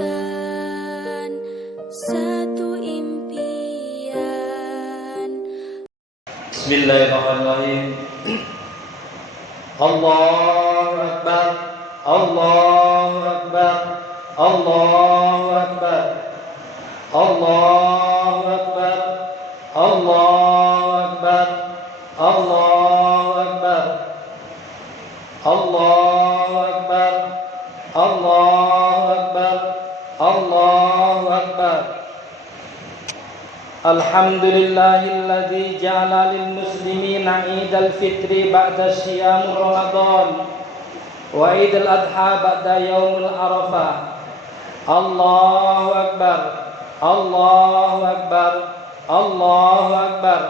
bagaikan satu impian. Bismillahirrahmanirrahim. Allahu Akbar, Allahu Akbar, Allahu Akbar, Allahu Akbar, Allahu Akbar, Allahu Akbar, Allahu Akbar, Allahu Akbar, Allahu Akbar. Alhamdulillahilladzi ja'ala lil muslimina 'idal fitri ba'da syiyam Ramadan wa 'idul adha ba'da yaumil arafah. Allahu Akbar, Allahu Akbar, Allahu Akbar.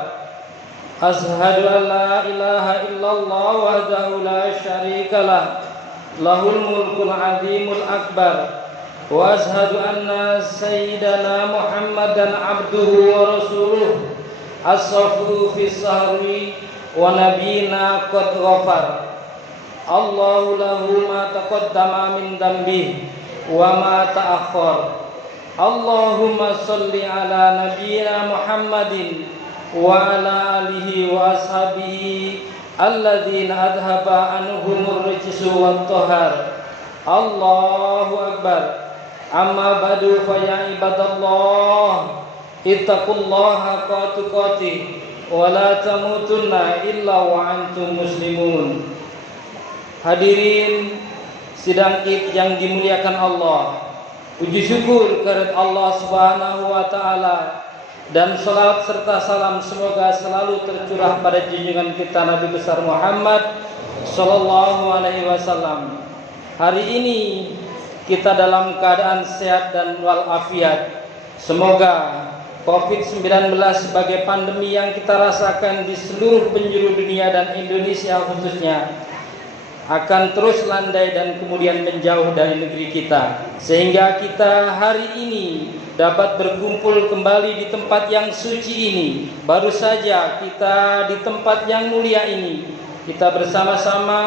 Ashhadu an la ilaha illallah wahdahu la syarika lah, lahul mulkul 'azimul akbar. Wa ashhadu anna sayyidana Muhammadan abduhu wa rasuluh as-safu fi sahri wa nabiyina qad ghafar. Allahu lahu ma taqaddama min dambi wa ma ta'akhkhar. Allahumma shalli ala nabiyyina Muhammadin wa ala alihi wa ashabihi alladzina adhaba anhumur rijsu wat tahar. Allahu Akbar. Amma ba'du fa ya ibadallah ittaqullaha haqqa tuqatih wa la tamutunna illa wa antum muslimun. Hadirin sidang Id yang dimuliakan Allah, puji syukur kehadirat Allah Subhanahu wa taala dan salat serta salam semoga selalu tercurah pada junjungan kita Nabi besar Muhammad sallallahu alaihi wasallam. Hari ini kita dalam keadaan sehat dan walafiat. Semoga COVID-19 sebagai pandemi yang kita rasakan di seluruh penjuru dunia dan Indonesia khususnya akan terus landai dan kemudian menjauh dari negeri kita, sehingga kita hari ini dapat berkumpul kembali di tempat yang suci ini. Baru saja kita di tempat yang mulia ini kita bersama-sama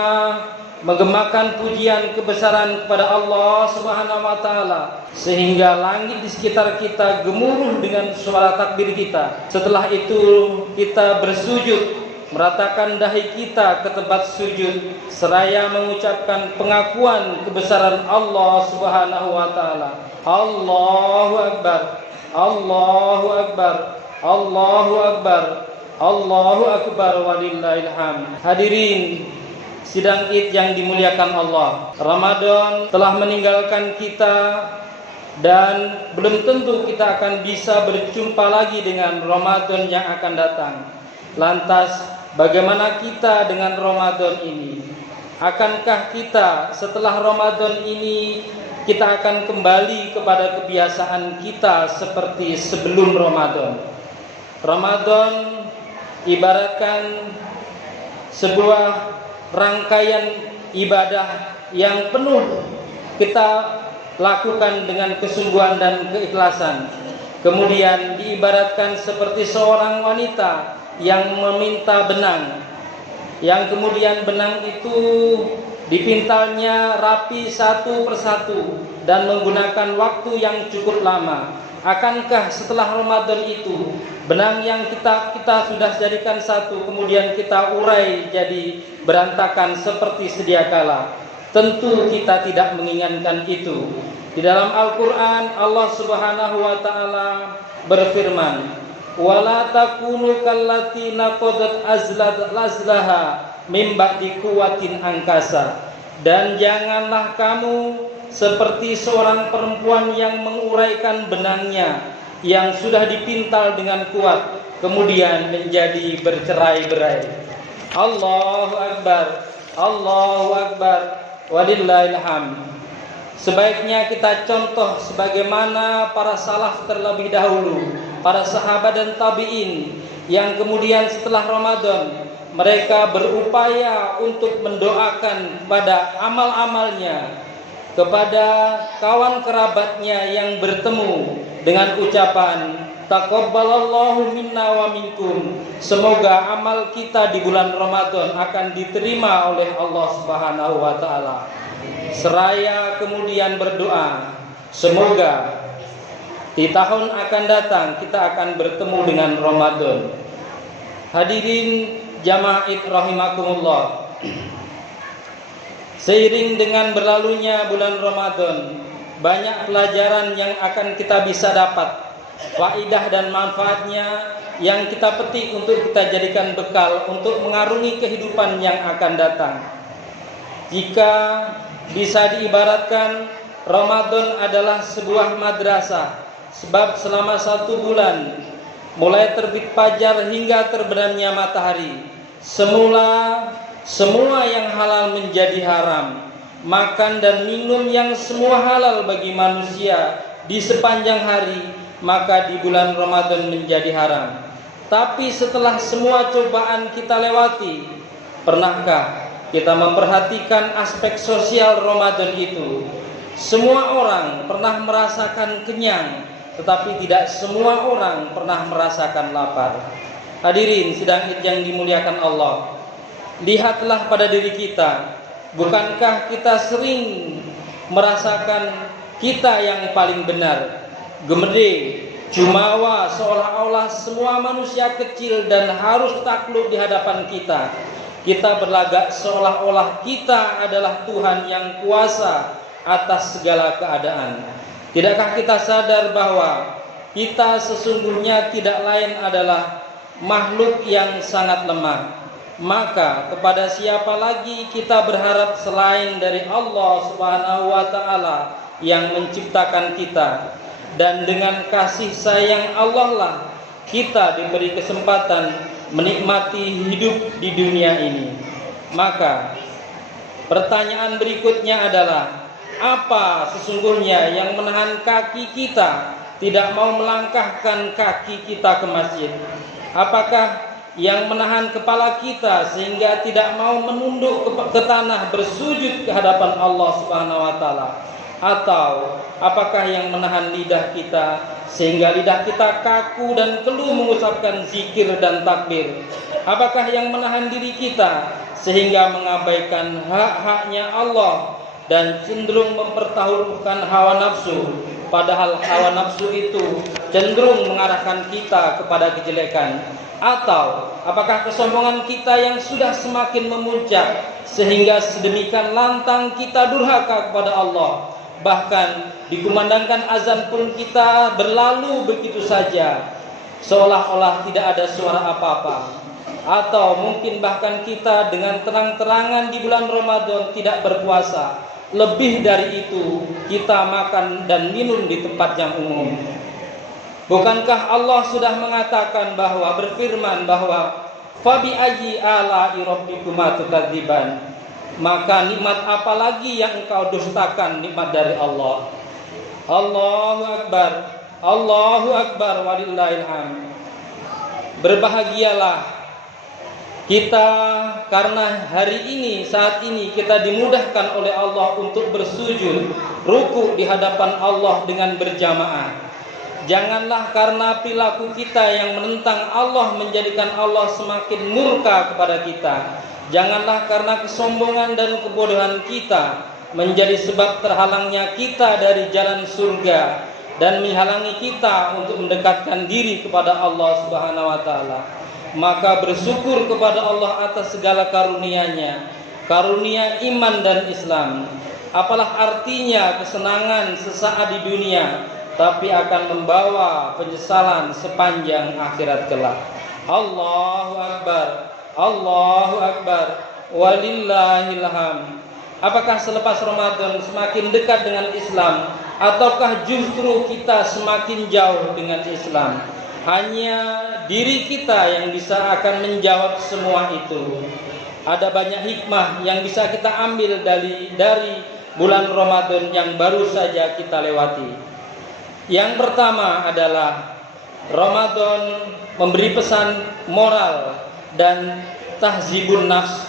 menggemakan pujian kebesaran kepada Allah Subhanahu wa taala sehingga langit di sekitar kita gemuruh dengan suara takbir kita. Setelah itu kita bersujud meratakan dahi kita ke tempat sujud seraya mengucapkan pengakuan kebesaran Allah Subhanahu wa taala. Allahu Akbar, Allahu Akbar, Allahu Akbar, Allahu Akbar walillahil hamd. Hadirin sidang Id yang dimuliakan Allah, Ramadan telah meninggalkan kita dan belum tentu kita akan bisa berjumpa lagi dengan Ramadan yang akan datang. Lantas bagaimana kita dengan Ramadan ini? Akankah kita setelah Ramadan ini kita akan kembali kepada kebiasaan kita seperti sebelum Ramadan? Ramadan ibaratkan sebuah rangkaian ibadah yang penuh kita lakukan dengan kesungguhan dan keikhlasan. Kemudian diibaratkan seperti seorang wanita yang meminta benang, yang kemudian benang itu dipintalnya rapi satu persatu dan menggunakan waktu yang cukup lama. Akankah setelah Ramadan itu benang yang kita sudah jadikan satu kemudian kita urai jadi berantakan seperti sedia kala? Tentu kita tidak menginginkan itu. Di dalam Al-Qur'an Allah Subhanahu wa taala berfirman, "Wala takunu kallati naqadat azlaha mim ba'di quwwatin angkasa." Dan janganlah kamu seperti seorang perempuan yang menguraikan benangnya yang sudah dipintal dengan kuat kemudian menjadi bercerai-berai. Allahu Akbar, Allahu Akbar, walillahil hamd. Sebaiknya kita contoh sebagaimana para salaf terlebih dahulu, para sahabat dan tabi'in yang kemudian setelah Ramadan mereka berupaya untuk mendoakan pada amal-amalnya kepada kawan kerabatnya yang bertemu dengan ucapan taqabbalallahu minna wa minkum. Semoga amal kita di bulan Ramadan akan diterima oleh Allah Subhanahu wa taala. Seraya kemudian berdoa, Semoga di tahun akan datang kita akan bertemu dengan Ramadan. Hadirin jamaah Id rahimakumullah. Seiring dengan berlalunya bulan Ramadan, banyak pelajaran yang akan kita bisa dapat, faidah dan manfaatnya yang kita petik untuk kita jadikan bekal untuk mengarungi kehidupan yang akan datang. Jika bisa diibaratkan, Ramadan adalah sebuah madrasah, sebab selama 1 bulan mulai terbit fajar hingga terbenamnya matahari, semua yang halal menjadi haram. Makan dan minum yang semua halal bagi manusia di sepanjang hari, maka di bulan Ramadan menjadi haram. Tapi setelah semua cobaan kita lewati, pernahkah kita memperhatikan aspek sosial Ramadan itu? Semua orang pernah merasakan kenyang, tetapi tidak semua orang pernah merasakan lapar. Hadirin sidang Id yang dimuliakan Allah, lihatlah pada diri kita. Bukankah kita sering merasakan kita yang paling benar, gemede, jumawa, seolah-olah semua manusia kecil dan harus takluk di hadapan kita. Kita berlagak seolah-olah kita adalah Tuhan yang kuasa atas segala keadaan. Tidakkah kita sadar bahwa kita sesungguhnya tidak lain adalah makhluk yang sangat lemah? Maka kepada siapa lagi kita berharap selain dari Allah Subhanahu wa taala yang menciptakan kita? Dan dengan kasih sayang Allah lah kita diberi kesempatan menikmati hidup di dunia ini. Maka pertanyaan berikutnya adalah, apa sesungguhnya yang menahan kaki kita tidak mau melangkahkan kaki kita ke masjid? Apakah yang menahan kepala kita sehingga tidak mau menunduk ke tanah bersujud ke hadapan Allah Subhanahu wa taala? Atau apakah yang menahan lidah kita sehingga lidah kita kaku dan keluh mengucapkan zikir dan takbir? Apakah yang menahan diri kita sehingga mengabaikan hak-haknya Allah dan cenderung mempertaruhkan hawa nafsu, padahal hawa nafsu itu cenderung mengarahkan kita kepada kejelekan? Atau apakah kesombongan kita yang sudah semakin memuncak sehingga sedemikian lantang kita durhaka kepada Allah, bahkan dikumandangkan azan pun kita berlalu begitu saja seolah-olah tidak ada suara apa-apa? Atau mungkin bahkan kita dengan terang-terangan di bulan Ramadan tidak berpuasa, lebih dari itu kita makan dan minum di tempat yang umum. Bukankah Allah sudah mengatakan bahwa, berfirman bahwa fabi ayyi ala'i rabbikuma tukadziban? Maka nikmat apa lagi yang engkau dustakan nikmat dari Allah? Allahu Akbar, Allahu Akbar, walillahil hamd. Berbahagialah kita karena hari ini, saat ini kita dimudahkan oleh Allah untuk bersujud, ruku di hadapan Allah dengan berjamaah. Janganlah karena perilaku kita yang menentang Allah menjadikan Allah semakin murka kepada kita. Janganlah karena kesombongan dan kebodohan kita menjadi sebab terhalangnya kita dari jalan surga dan menghalangi kita untuk mendekatkan diri kepada Allah Subhanahu wa taala. Maka bersyukur kepada Allah atas segala karunia-Nya, karunia iman dan Islam. Apalah artinya kesenangan sesaat di dunia, tapi akan membawa penyesalan sepanjang akhirat kelak. Allahu Akbar, Allahu Akbar, walillahil hamd. Apakah selepas Ramadan semakin dekat dengan Islam, ataukah justru kita semakin jauh dengan Islam? Hanya diri kita yang bisa akan menjawab semua itu. Ada banyak hikmah yang bisa kita ambil dari bulan Ramadan yang baru saja kita lewati. Yang pertama adalah Ramadan memberi pesan moral dan tahzibun nafs.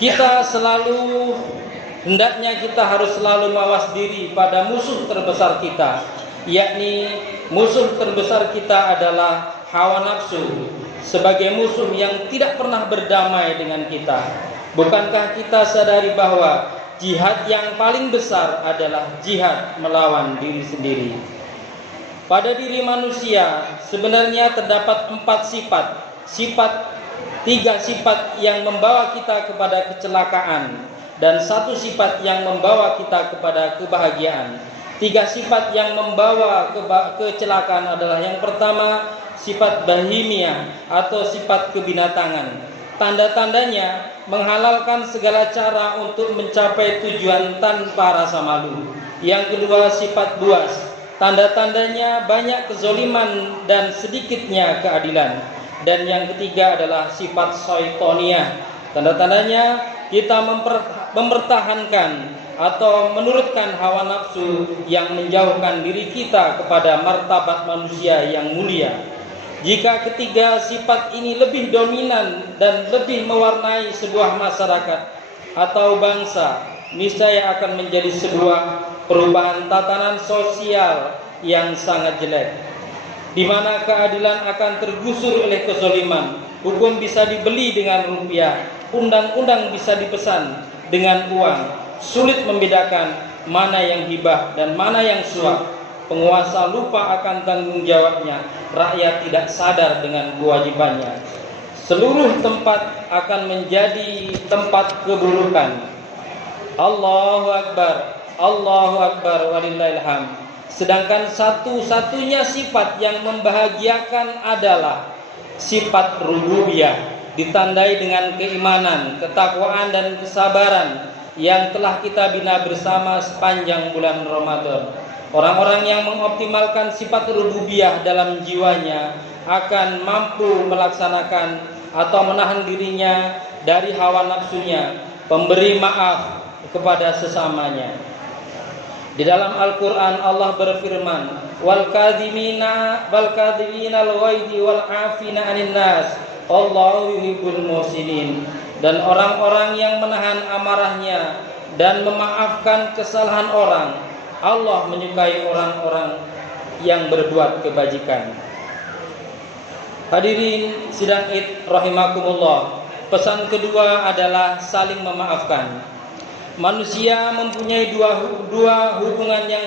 Kita hendaknya kita harus selalu mawas diri pada musuh terbesar kita, yakni musuh terbesar kita adalah hawa nafsu, sebagai musuh yang tidak pernah berdamai dengan kita. Bukankah kita sadari bahwa jihad yang paling besar adalah jihad melawan diri sendiri. Pada diri manusia sebenarnya terdapat 4 tiga sifat yang membawa kita kepada kecelakaan dan 1 sifat yang membawa kita kepada kebahagiaan. 3 sifat yang membawa kecelakaan adalah yang pertama, sifat bahimiyah atau sifat kebinatangan. Tanda-tandanya menghalalkan segala cara untuk mencapai tujuan tanpa rasa malu. Yang kedua, sifat buas. Tanda-tandanya banyak kezoliman dan sedikitnya keadilan. Dan yang ketiga adalah sifat syaitoniyah. Tanda-tandanya kita mempertahankan atau menurutkan hawa nafsu yang menjauhkan diri kita kepada martabat manusia yang mulia. Jika ketiga sifat ini lebih dominan dan lebih mewarnai sebuah masyarakat atau bangsa, niscaya akan menjadi sebuah perubahan tatanan sosial yang sangat jelek, di mana keadilan akan tergusur oleh kezaliman, hukum bisa dibeli dengan rupiah, undang-undang bisa dipesan dengan uang, sulit membedakan mana yang hibah dan mana yang suap. Penguasa lupa akan tanggung jawabnya, rakyat tidak sadar dengan kewajibannya. Seluruh tempat akan menjadi tempat keburukan. Allahu Akbar, Allahu Akbar, walillahil hamd. Sedangkan satu-satunya sifat yang membahagiakan adalah sifat rububiyah, ditandai dengan keimanan, ketakwaan dan kesabaran yang telah kita bina bersama sepanjang bulan Ramadan. Orang-orang yang mengoptimalkan sifat rububiyah dalam jiwanya akan mampu melaksanakan atau menahan dirinya dari hawa nafsunya, pemberi maaf kepada sesamanya. Di dalam Al-Quran Allah berfirman, wal kadhimina al-ghaidhi wal 'afina 'anil nas, Allahu yuhibbul muhsinin. Dan orang-orang yang menahan amarahnya dan memaafkan kesalahan orang, Allah menyukai orang-orang yang berbuat kebajikan. Hadirin sidang Id rahimakumullah. Pesan kedua adalah saling memaafkan. Manusia mempunyai dua hubungan yang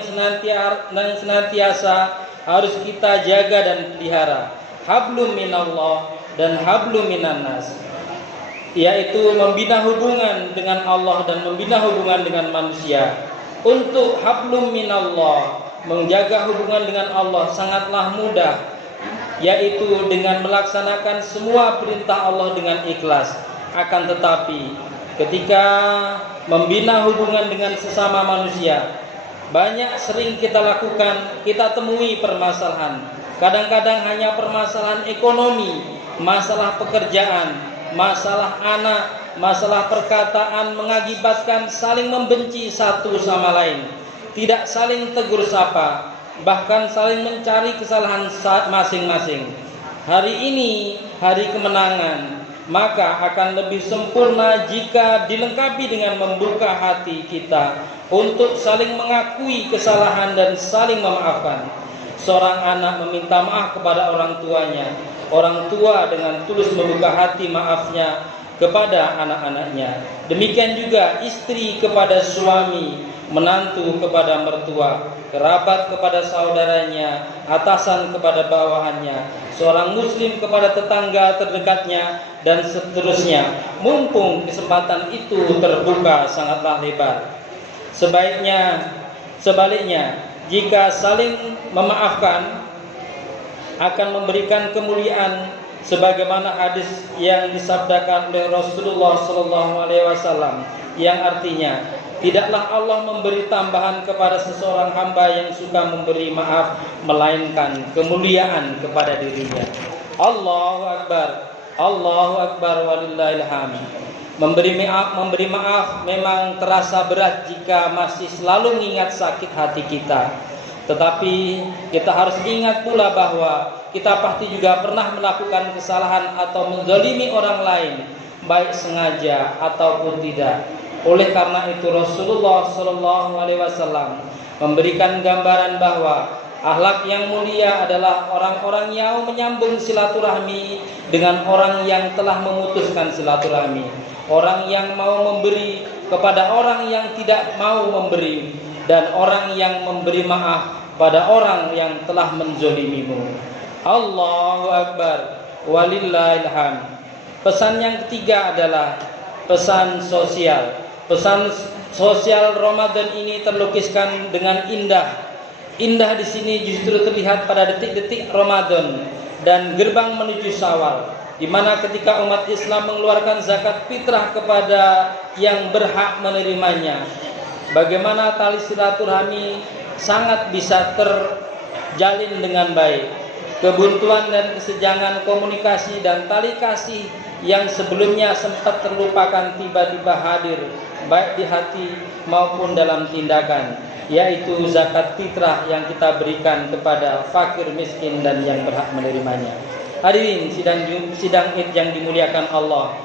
senantiasa harus kita jaga dan pelihara. Hablum minallah dan hablum minannas, yaitu membina hubungan dengan Allah dan membina hubungan dengan manusia. Untuk hablum minallah, menjaga hubungan dengan Allah sangatlah mudah, yaitu dengan melaksanakan semua perintah Allah dengan ikhlas. Akan tetapi ketika membina hubungan dengan sesama manusia, banyak sering kita lakukan, kita temui permasalahan. Kadang-kadang hanya permasalahan ekonomi, masalah pekerjaan, masalah anak, masalah perkataan mengakibatkan saling membenci satu sama lain, tidak saling tegur sapa, bahkan saling mencari kesalahan masing-masing. Hari ini hari kemenangan, maka akan lebih sempurna jika dilengkapi dengan membuka hati kita untuk saling mengakui kesalahan dan saling memaafkan. Seorang anak meminta maaf kepada orang tuanya, orang tua dengan tulus membuka hati maafnya kepada anak-anaknya. Demikian juga istri kepada suami, menantu kepada mertua, kerabat kepada saudaranya, atasan kepada bawahannya, seorang muslim kepada tetangga terdekatnya, dan seterusnya. Mumpung kesempatan itu terbuka sangatlah lebar. Sebaliknya, jika saling memaafkan akan memberikan kemuliaan, sebagaimana hadis yang disabdakan oleh Rasulullah SAW, yang artinya, tidaklah Allah memberi tambahan kepada seseorang hamba yang suka memberi maaf, melainkan kemuliaan kepada dirinya. Allahu Akbar, Allahu Akbar, walillahil hamd. Memberi maaf memang terasa berat jika masih selalu mengingat sakit hati kita. Tetapi kita harus ingat pula bahwa kita pasti juga pernah melakukan kesalahan atau menzalimi orang lain, baik sengaja ataupun tidak. Oleh karena itu Rasulullah SAW memberikan gambaran bahwa akhlak yang mulia adalah orang-orang yang menyambung silaturahmi dengan orang yang telah memutuskan silaturahmi, orang yang mau memberi kepada orang yang tidak mau memberi, dan orang yang memberi maaf pada orang yang telah menzolimimu. Allahu Akbar, walillahil hamd. Pesan yang ketiga adalah pesan sosial. Pesan sosial Ramadan ini terlukiskan dengan indah. Indah di sini justru terlihat pada detik-detik Ramadan dan gerbang menuju Syawal, di mana ketika umat Islam mengeluarkan zakat fitrah kepada yang berhak menerimanya, bagaimana tali silaturahmi sangat bisa terjalin dengan baik. Kebuntuan dan kesenjangan komunikasi dan tali kasih yang sebelumnya sempat terlupakan tiba-tiba hadir, baik di hati maupun dalam tindakan, yaitu zakat fitrah yang kita berikan kepada fakir, miskin, dan yang berhak menerimanya. Hadirin sidang Id yang dimuliakan Allah,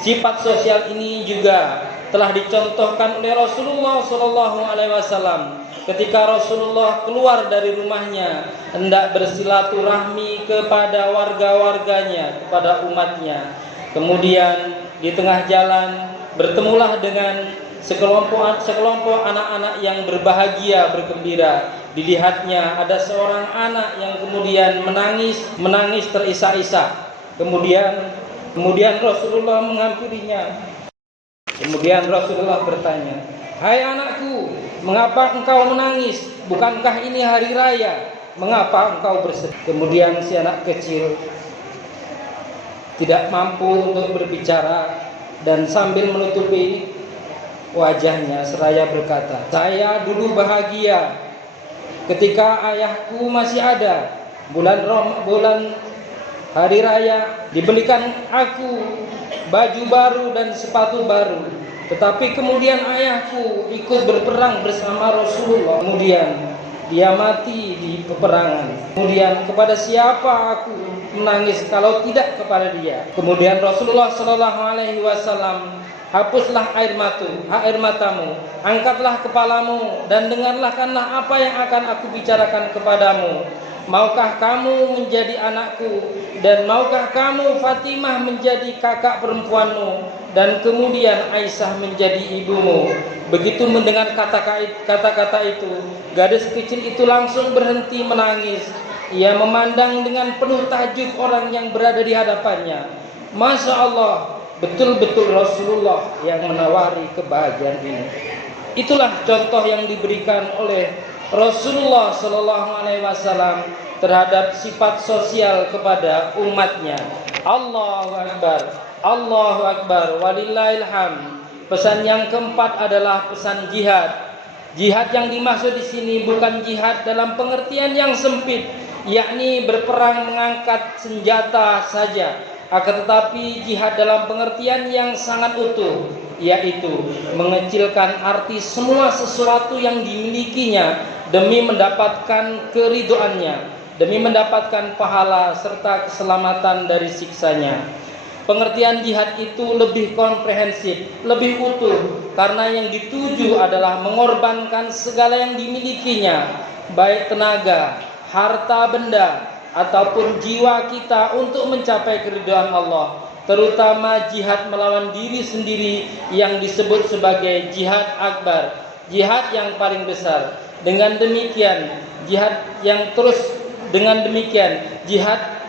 sifat sosial ini juga telah dicontohkan oleh Rasulullah SAW ketika Rasulullah keluar dari rumahnya hendak bersilaturahmi kepada warga-warganya, kepada umatnya. Kemudian di tengah jalan bertemulah dengan sekelompok anak-anak yang berbahagia, bergembira. Dilihatnya ada seorang anak yang kemudian menangis terisak-isak. Kemudian Rasulullah menghampirinya. Kemudian Rasulullah bertanya, "Hai anakku, mengapa engkau menangis? Bukankah ini hari raya? Mengapa engkau bersedih?" Kemudian si anak kecil tidak mampu untuk berbicara dan sambil menutupi wajahnya seraya berkata, "Saya dulu bahagia ketika ayahku masih ada. Bulan hari raya dibelikan aku baju baru dan sepatu baru. Tetapi kemudian ayahku ikut berperang bersama Rasulullah. Kemudian dia mati di peperangan. Kemudian kepada siapa aku menangis kalau tidak kepada dia?" Kemudian Rasulullah SAW, "Hapuslah air matamu, angkatlah kepalamu dan dengarkanlah apa yang akan aku bicarakan kepadamu. Maukah kamu menjadi anakku, dan maukah kamu Fatimah menjadi kakak perempuanmu, dan kemudian Aisyah menjadi ibumu?" Begitu mendengar kata-kata itu, gadis kecil itu langsung berhenti menangis. Ia memandang dengan penuh takjub orang yang berada di hadapannya. Masya Allah, betul-betul Rasulullah yang menawari kebahagiaan ini. Itulah contoh yang diberikan oleh Rasulullah SAW terhadap sifat sosial kepada umatnya. Allahu Akbar, Allahu Akbar, walillahil hamd. Pesan yang keempat adalah pesan jihad. Jihad yang dimaksud di sini bukan jihad dalam pengertian yang sempit, yakni berperang mengangkat senjata saja, akan tetapi jihad dalam pengertian yang sangat utuh, yaitu mengecilkan arti semua sesuatu yang dimilikinya demi mendapatkan keridhoannya, demi mendapatkan pahala serta keselamatan dari siksanya. Pengertian jihad itu lebih komprehensif, lebih utuh, karena yang dituju adalah mengorbankan segala yang dimilikinya, baik tenaga, harta benda, ataupun jiwa kita untuk mencapai keridhaan Allah, terutama jihad melawan diri sendiri yang disebut sebagai jihad akbar, jihad yang paling besar. Dengan demikian jihad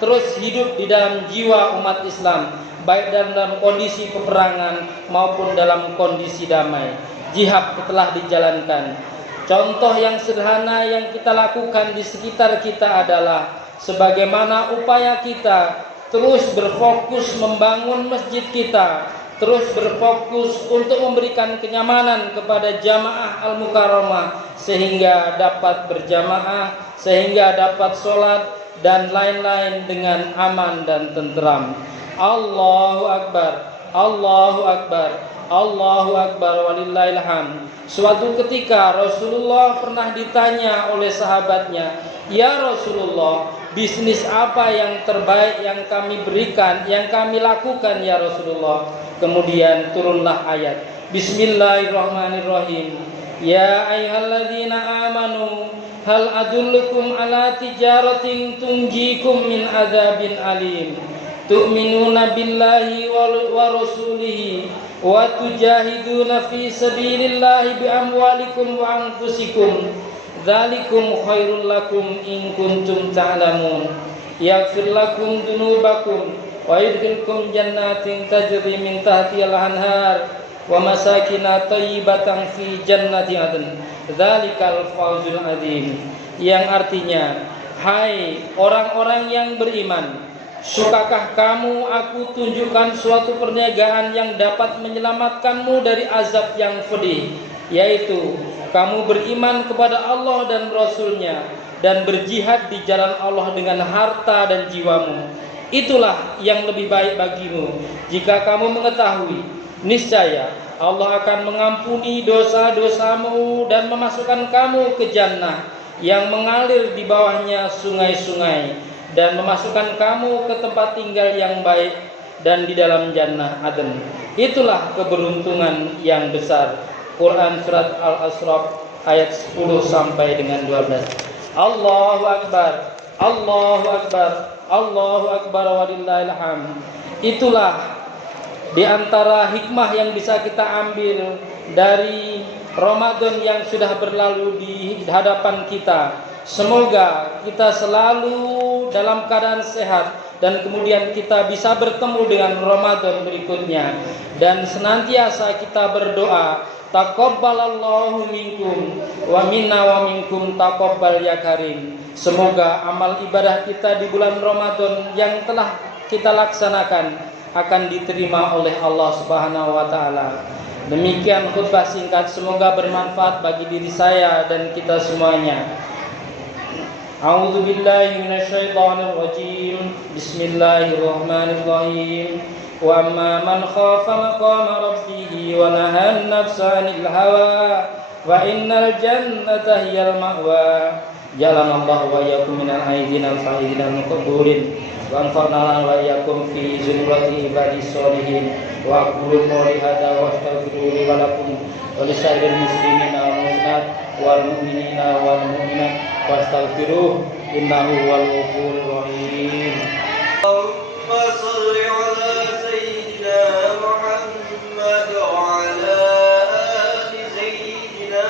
terus hidup di dalam jiwa umat Islam, baik dalam kondisi peperangan maupun dalam kondisi damai. Jihad telah dijalankan. Contoh yang sederhana yang kita lakukan di sekitar kita adalah sebagaimana upaya kita terus berfokus membangun masjid kita, terus berfokus untuk memberikan kenyamanan kepada jamaah Al-Mukarramah sehingga dapat berjamaah, sehingga dapat sholat dan lain-lain dengan aman dan tentram. Allahu Akbar, Allahu Akbar, Allahu Akbar, walillahil hamd. Suatu ketika Rasulullah pernah ditanya oleh sahabatnya, "Ya Rasulullah, bisnis apa yang terbaik yang kami berikan, yang kami lakukan ya Rasulullah?" Kemudian turunlah ayat Bismillahirrahmanirrahim. "Ya ayyuhalladzina amanu hal adullukum ala tijaratin tunjikum min adzabin alim. Tu'minuna billahi wa rasulihi wa tujahiduna fi sabilillahi bi amwalikum wa anfusikum dzalikum khairul lakum in kuntum ta'lamun yaghfir lakum dzunubakum wa yudkhilkum jannatin tajri min tahtiha al-anhar wa masakin thayyibatan fi jannati adn dzalikal fawzul adzim, yang artinya, hai orang-orang yang beriman, sukakah kamu aku tunjukkan suatu perniagaan yang dapat menyelamatkanmu dari azab yang pedih, yaitu kamu beriman kepada Allah dan Rasul-Nya dan berjihad di jalan Allah dengan harta dan jiwamu. Itulah yang lebih baik bagimu. Jika kamu mengetahui, niscaya Allah akan mengampuni dosa-dosamu dan memasukkan kamu ke jannah yang mengalir di bawahnya sungai-sungai, dan memasukkan kamu ke tempat tinggal yang baik dan di dalam jannah Aden. Itulah keberuntungan yang besar. Quran surat Al-Asraf ayat 10 sampai dengan 12. Allahu Akbar, Allahu Akbar, Allahu Akbar walillahil hamd. Itulah di antara hikmah yang bisa kita ambil dari Ramadan yang sudah berlalu di hadapan kita. Semoga kita selalu dalam keadaan sehat dan kemudian kita bisa bertemu dengan Ramadan berikutnya, dan senantiasa kita berdoa, taqabbalallahu minkum wa minna wa minkum taqabbal ya karim. Semoga amal ibadah kita di bulan Ramadan yang telah kita laksanakan akan diterima oleh Allah Subhanahu wa taala. Demikian khutbah singkat, semoga bermanfaat bagi diri saya dan kita semuanya. A'udzu billahi minasyaitonir rajim. Bismillahirrahmanirrahim. Wa amma man khafa maqama rabbih wa nahan nafsa 'anil hawa wa innal jannata hiyal ma'wa. Jalanallahu wa iyyakum minal aidin al-fa'idin al-muqburin wa anfa'na wa iyyakum fi zumrati ibadis sholihin. Wa aqulu qouli hadza wa astaghfiru li wa lakum wa lisairil muslimina wal muslimat wal mu'minina wal mu'minat wastaghfiruh innahu huwal ghafurur rahim. Allahumma shalli ala sayyidina Muhammad wa ala ali sayyidina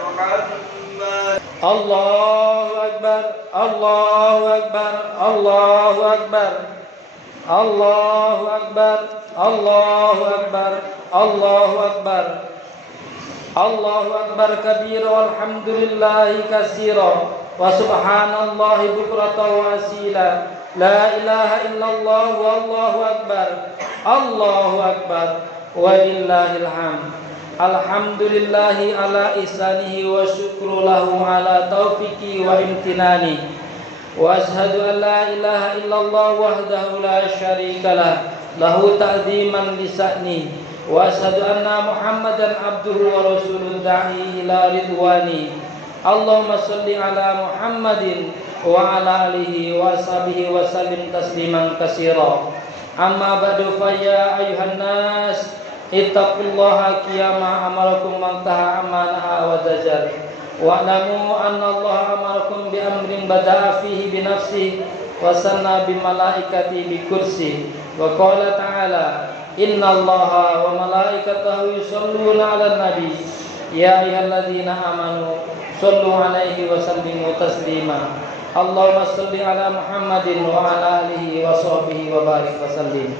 Muhammad. Allahu Akbar, Allahu Akbar, Allahu Akbar, Allahu Akbar, Allahu Akbar, Allahu Akbar, Allahu Akbar kabira walhamdulillahi katsira wa subhanallahi bukratan wa asila. La ilaha illallah wallahu akbar, Allahu akbar walillahil hamd. Alhamdulillahi ala ihsanihi wa syukru lahu ala taufiqi wa imtinani. Wa ashhadu an la ilaha illallah wahdahu la syarika lah, lahu ta'ziman li sa'ni. Wa ashhadu anna Muhammadan abduhu wa rasuluhu da'i ila ridwani. Allahumma shalli ala Muhammadin wa ala alihi wa ashabihi wa sallim tasliman katsira. Amma ba'du fa ya ayuhan nas ittaqullaha qiyama amarakum man taha amanaha wa zajar. Wa'lamu anna Allah amarakum bi amrin bada'a fihi bi nafsihi wa sanna bi malaikati bi kursi. Wa qala ta'ala innallaha wa malaikatahu yusholluna 'alan nabi ya ayyuhalladzina amanu shollu 'alaihi wa sallimu taslima. Allahumma shalli ala Muhammadin wa ala alihi wa sahbihi wa barik wa sallim.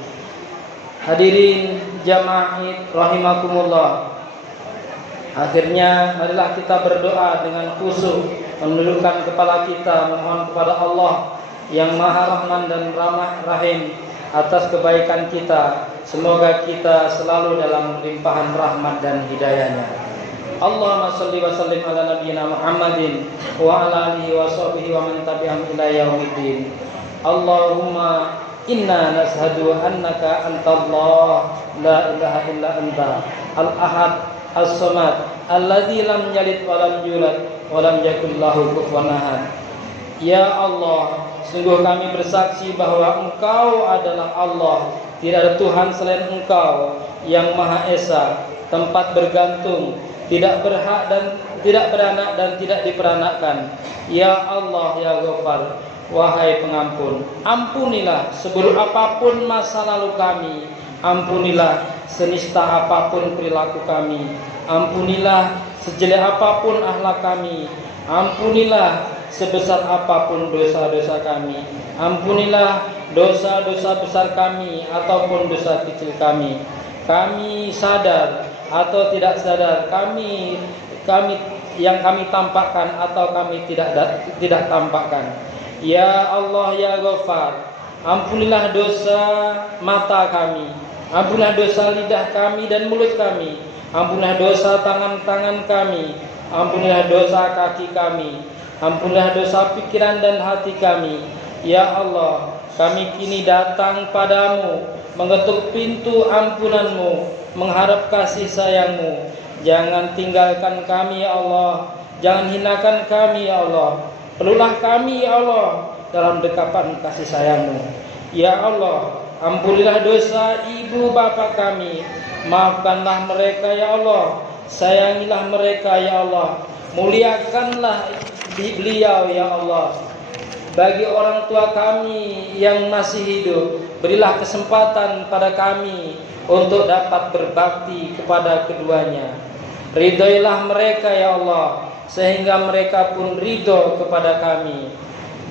Hadirin jamaah rahimakumullah. Akhirnya marilah kita berdoa dengan khusyuk, menundukkan kepala kita, memohon kepada Allah yang Maha Rahman dan Ramah Rahim atas kebaikan kita. Semoga kita selalu dalam limpahan rahmat dan hidayahnya. Allahumma shalli wa sallim ala nabiyyina Muhammadin wa ala alihi wa sahbihi wa man tabi'ahum ila yaumiddin. Allahumma inna nashhadu annaka antallah la ilaha illa anta al-ahad as-samad alladzi lam yalid wa lam yulad wa lam yakul lahu kufuwan ahad. Ya Allah, sungguh kami bersaksi bahwa Engkau adalah Allah, tidak ada Tuhan selain Engkau yang Maha Esa, tempat bergantung, tidak berhak dan tidak beranak dan tidak diperanakkan. Ya Allah, ya Ghafar, wahai pengampun, ampunilah seburuk apapun masa lalu kami, Ampunilah senista apapun perilaku kami. Ampunilah sejelek apapun akhlak kami. Ampunilah sebesar apapun dosa-dosa kami. Ampunilah dosa-dosa besar kami ataupun dosa kecil kami. Kami sadar atau tidak sadar, kami yang kami tampakkan atau kami tidak tampakkan. Ya Allah ya Ghaffar, ampunilah dosa mata kami, ampunilah dosa lidah kami dan mulut kami, ampunilah dosa tangan-tangan kami, ampunilah dosa kaki kami, ampunilah dosa pikiran dan hati kami. Ya Allah, kami kini datang padamu, mengetuk pintu ampunanmu, mengharap kasih sayangmu. Jangan tinggalkan kami ya Allah, jangan hinakan kami ya Allah. Penuhlah kami ya Allah dalam dekapan kasih sayangmu. Ya Allah, ampunilah dosa ibu bapa kami, maafkanlah mereka ya Allah, sayangilah mereka ya Allah, muliakanlah beliau ya Allah. Bagi orang tua kami yang masih hidup, berilah kesempatan pada kami untuk dapat berbakti kepada keduanya. Ridhoilah mereka ya Allah, sehingga mereka pun ridho kepada kami.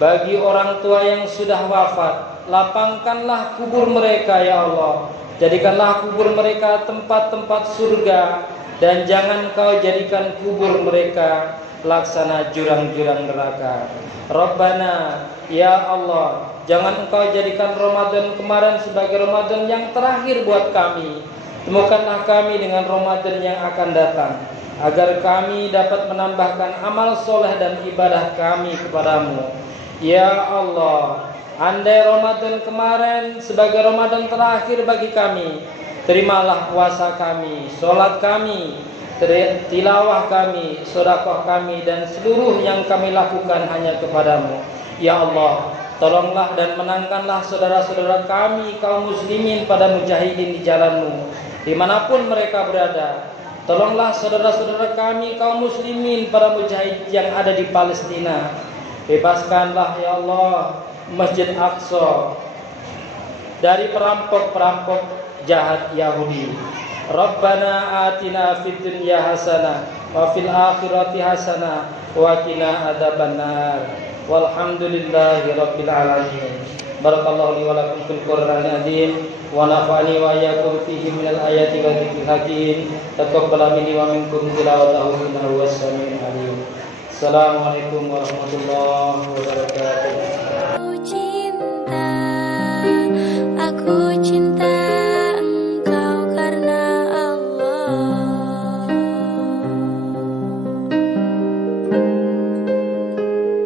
Bagi orang tua yang sudah wafat, lapangkanlah kubur mereka ya Allah. Jadikanlah kubur mereka tempat-tempat surga, dan jangan kau jadikan kubur mereka laksana jurang-jurang neraka. Rabbana ya Allah, jangan engkau jadikan Ramadan kemarin sebagai Ramadan yang terakhir buat kami. Temukanlah kami dengan Ramadan yang akan datang, agar kami dapat menambahkan amal soleh dan ibadah kami kepadamu. Ya Allah, andai Ramadan kemarin sebagai Ramadan terakhir bagi kami, terimalah puasa kami, sholat kami, tilawah kami, sedekah kami, dan seluruh yang kami lakukan hanya kepadamu. Ya Allah, tolonglah dan menangkanlah saudara-saudara kami kaum muslimin pada mujahidin di jalanmu, dimanapun mereka berada. Tolonglah saudara-saudara kami kaum muslimin para mujahid yang ada di Palestina. Bebaskanlah ya Allah Masjid Aqsa dari perampok-perampok jahat Yahudi. Rabbana atina fid dunya hasanah wa fil akhirati hasanah wa qina adzabannar. Walhamdulillahi rabbil alamin. Barakallahu li wa lakum fil Qur'anil azim wa nafa'ani wa iyyakum fihi minal ayati wa dzikril hakim. Taqabbal minni wa minkum tilawatahu innahu was-sami'ul alim. Assalamualaikum warahmatullahi wabarakatuh. Aku cinta